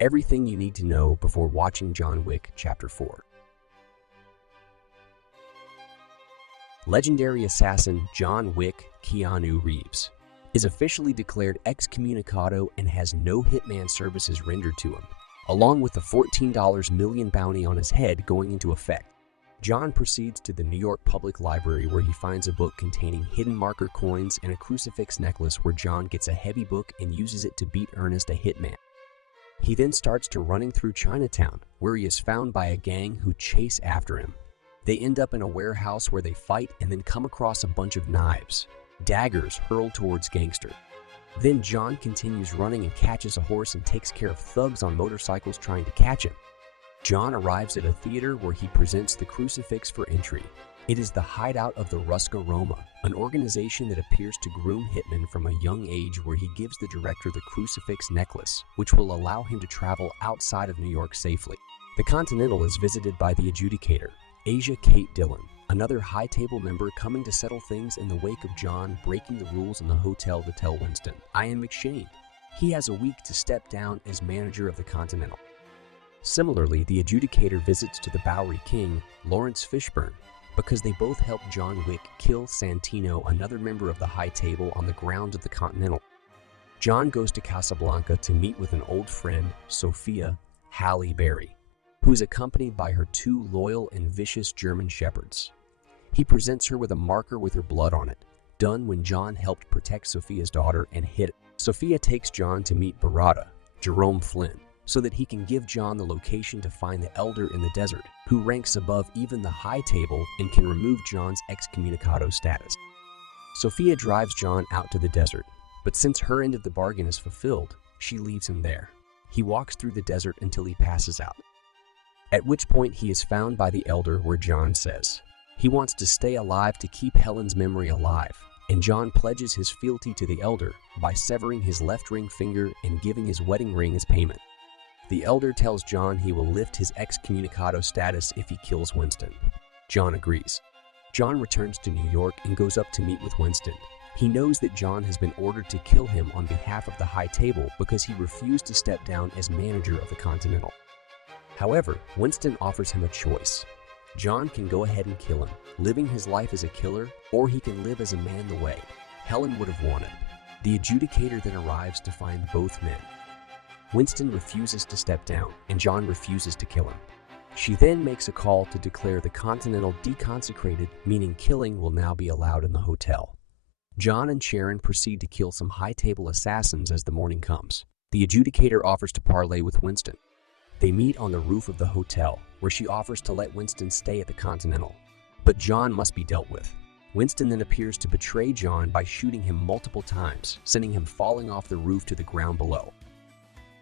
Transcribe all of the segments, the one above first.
Everything you need to know before watching John Wick Chapter 4. Legendary assassin John Wick Keanu Reeves is officially declared excommunicado and has no hitman services rendered to him, along with the $14 million bounty on his head going into effect. John proceeds to the New York Public Library where he finds a book containing hidden marker coins and a crucifix necklace where John gets a heavy book and uses it to beat Ernest, a hitman. He then starts to running through Chinatown, where he is found by a gang who chase after him. They end up in a warehouse where they fight and then come across a bunch of knives, daggers hurled towards Gangster. Then John continues running and catches a horse and takes care of thugs on motorcycles trying to catch him. John arrives at a theater where he presents the crucifix for entry. It is the hideout of the Ruska Roma, an organization that appears to groom hitmen from a young age, where he gives the director the crucifix necklace, which will allow him to travel outside of New York safely. The Continental is visited by the adjudicator, Asia Kate Dillon, another high table member coming to settle things in the wake of John breaking the rules in the hotel to tell Winston, "I am McShane." He has a week to step down as manager of the Continental. Similarly, the adjudicator visits to the Bowery King, Lawrence Fishburne, because they both helped John Wick kill Santino, another member of the High Table, on the grounds of the Continental. John goes to Casablanca to meet with an old friend, Sophia Halle Berry, who is accompanied by her two loyal and vicious German shepherds. He presents her with a marker with her blood on it, done when John helped protect Sophia's daughter and hid it. Sophia takes John to meet Barada, Jerome Flynn, so that he can give John the location to find the elder in the desert, who ranks above even the High Table and can remove John's excommunicado status. Sophia drives John out to the desert, but since her end of the bargain is fulfilled, she leaves him there. He walks through the desert until he passes out, at which point he is found by the elder, where John says he wants to stay alive to keep Helen's memory alive, and John pledges his fealty to the elder by severing his left ring finger and giving his wedding ring as payment. The elder tells John he will lift his excommunicado status if he kills Winston. John agrees. John returns to New York and goes up to meet with Winston. He knows that John has been ordered to kill him on behalf of the High Table because he refused to step down as manager of the Continental. However, Winston offers him a choice. John can go ahead and kill him, living his life as a killer, or he can live as a man the way Helen would have wanted. The adjudicator then arrives to find both men. Winston refuses to step down, and John refuses to kill him. She then makes a call to declare the Continental deconsecrated, meaning killing will now be allowed in the hotel. John and Sharon proceed to kill some High Table assassins as the morning comes. The adjudicator offers to parley with Winston. They meet on the roof of the hotel, where she offers to let Winston stay at the Continental. But John must be dealt with. Winston then appears to betray John by shooting him multiple times, sending him falling off the roof to the ground below.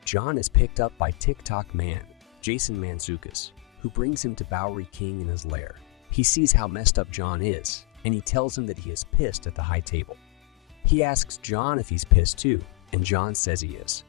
John is picked up by TikTok man, Jason Mantzoukas, who brings him to Bowery King in his lair. He sees how messed up John is, and he tells him that he is pissed at the High Table. He asks John if he's pissed too, and John says he is.